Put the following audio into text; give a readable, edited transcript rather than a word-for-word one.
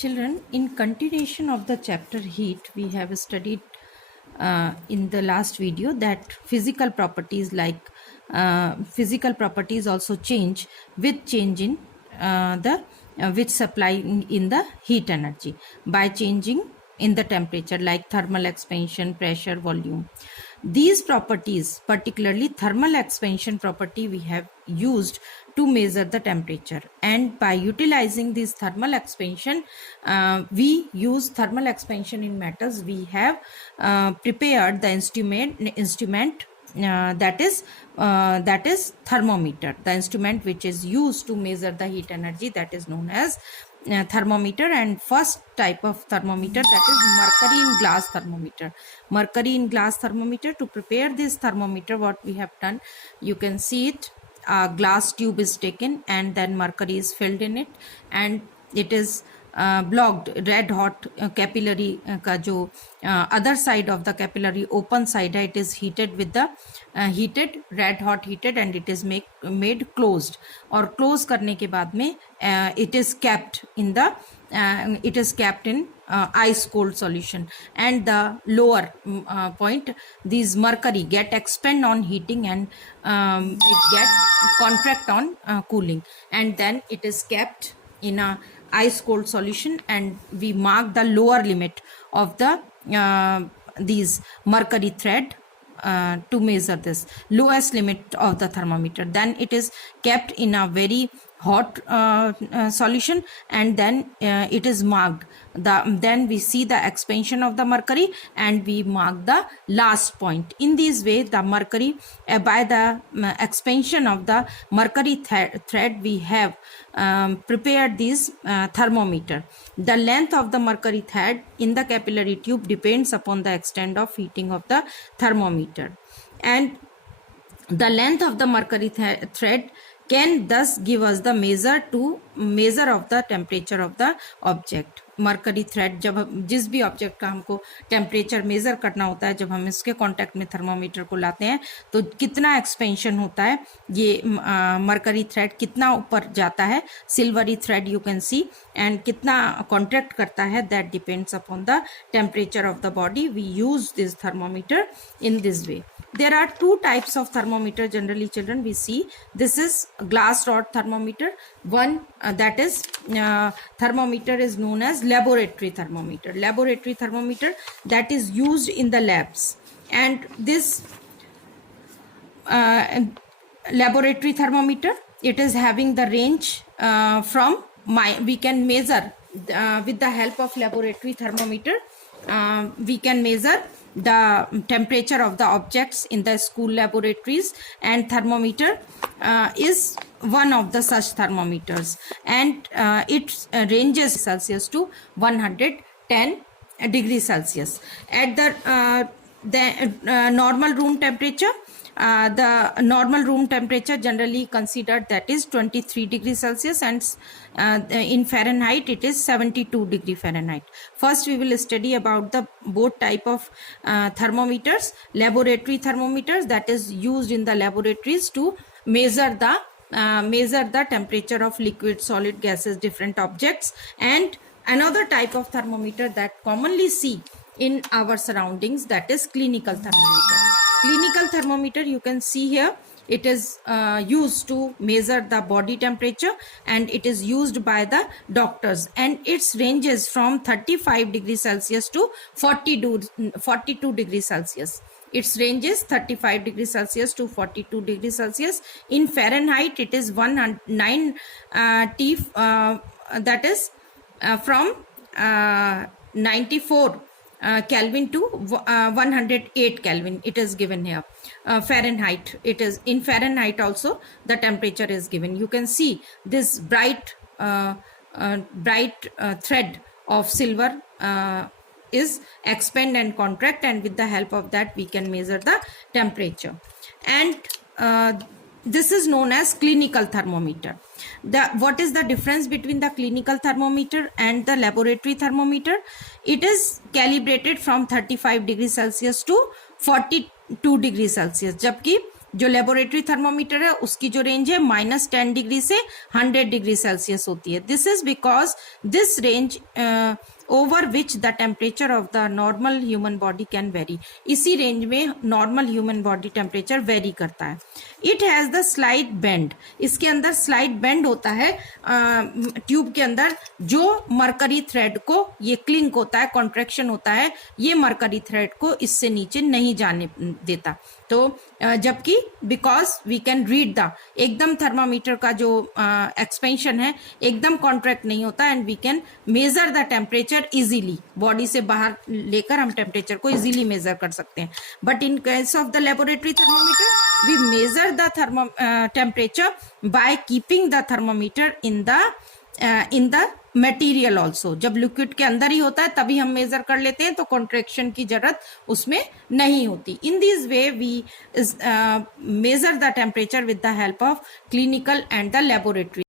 Children, in continuation of the chapter heat, we have studied in the last video that physical properties physical properties also change with change in the which supply in the heat energy by changing in the temperature, like thermal expansion, pressure, volume. These properties, particularly thermal expansion property, we have used to measure the temperature, and by utilizing this thermal expansion, we use thermal expansion in metals. We have prepared the instrument that is thermometer. The instrument which is used to measure the heat energy, that is known as thermometer. And first type of thermometer, that is mercury in glass thermometer. Mercury in glass thermometer. To prepare this thermometer, what we have done, you can see it. A glass tube is taken and then mercury is filled in it, and it is blocked. Red hot capillary ka jo other side of the capillary open side है, it is heated with the red hot heated, and it is made closed. और close करने के बाद में it is kept in ice cold solution, and the lower point, these mercury get expand on heating, and it get contract on cooling, and then it is kept in a ice cold solution, and we mark the lower limit of the these mercury thread to measure this lowest limit of the thermometer. Then it is kept in a very hot solution, and then it is marked. Then we see the expansion of the mercury, and we mark the last point. In this way, the mercury by the expansion of the mercury thread, we have prepared this thermometer. The length of the mercury thread in the capillary tube depends upon the extent of heating of the thermometer, and the length of the mercury thread can thus give us the measure of the temperature of the object. Mercury thread, जब जिस भी object का हमको temperature measure करना होता है, जब हम इसके कांटेक्ट में थर्मोमीटर को लाते हैं, तो कितना एक्सपेंशन होता है, ये मरकरी थ्रेड कितना ऊपर जाता है, silvery thread you can see, and कितना कॉन्ट्रैक्ट करता है, that depends upon the temperature of the body. We use this thermometer in this way. There are two types of thermometer generally, children. We see this is glass rod thermometer. One that is thermometer is known as laboratory thermometer. Laboratory thermometer that is used in the labs, and this laboratory thermometer, it is having the range from we can measure with the help of laboratory thermometer. We can measure the temperature of the objects in the school laboratories, and thermometer is one of the such thermometers, and it ranges Celsius to 110 degrees Celsius. At the normal room temperature, the normal room temperature generally considered, that is 23 degrees Celsius, and in Fahrenheit it is 72 degree Fahrenheit. First we will study about the both type of thermometers. Laboratory thermometers, that is used in the laboratories to measure the temperature of liquid, solid, gases, different objects. And another type of thermometer that commonly see in our surroundings, that is clinical thermometer. Clinical thermometer, you can see here, it is used to measure the body temperature, and it is used by the doctors, and its ranges from 35 degrees Celsius to 42 degrees Celsius. Its range is 35 degrees Celsius to 42 degrees Celsius. In Fahrenheit, it is 109 T, that is from 94 Kelvin to 108 Kelvin. It is given here. Fahrenheit, it is in Fahrenheit also the temperature is given. You can see this bright thread of silver is expand and contract, and with the help of that we can measure the temperature. And this is known as clinical thermometer. What is the difference between the clinical thermometer and the laboratory thermometer? It is calibrated from 35 degrees Celsius to 42 degrees Celsius, जबकि जो laboratory thermometer है उसकी जो range है -10 degree से 100 degree Celsius होती है. This is because this range over which the temperature of the normal human body can very. इसी रेंज में normal human body temperature vary करता है. It has the slide bend. इसके अंदर स्लाइड बेंड होता है ट्यूब के अंदर, जो मरकरी थ्रेड को, ये क्लिंक होता है, कॉन्ट्रैक्शन होता है, ये मरकरी थ्रेड को इससे नीचे नहीं जाने देता. तो जबकि because we can read the, एकदम थर्मामीटर का जो एक्सपेंशन है एकदम कॉन्ट्रैक्ट नहीं होता, and we can measure the temperature easily. Body से बाहर लेकर हम टेम्परेचर को इजीली मेजर कर सकते हैं. But in case of the laboratory thermometer we measure the temperature by keeping the thermometer in the material also. जब लिक्विड के अंदर ही होता है तभी हम मेजर कर लेते हैं, तो कॉन्ट्रैक्शन की जरूरत उसमें नहीं होती. In this way we measure the temperature with the help of clinical and the laboratory.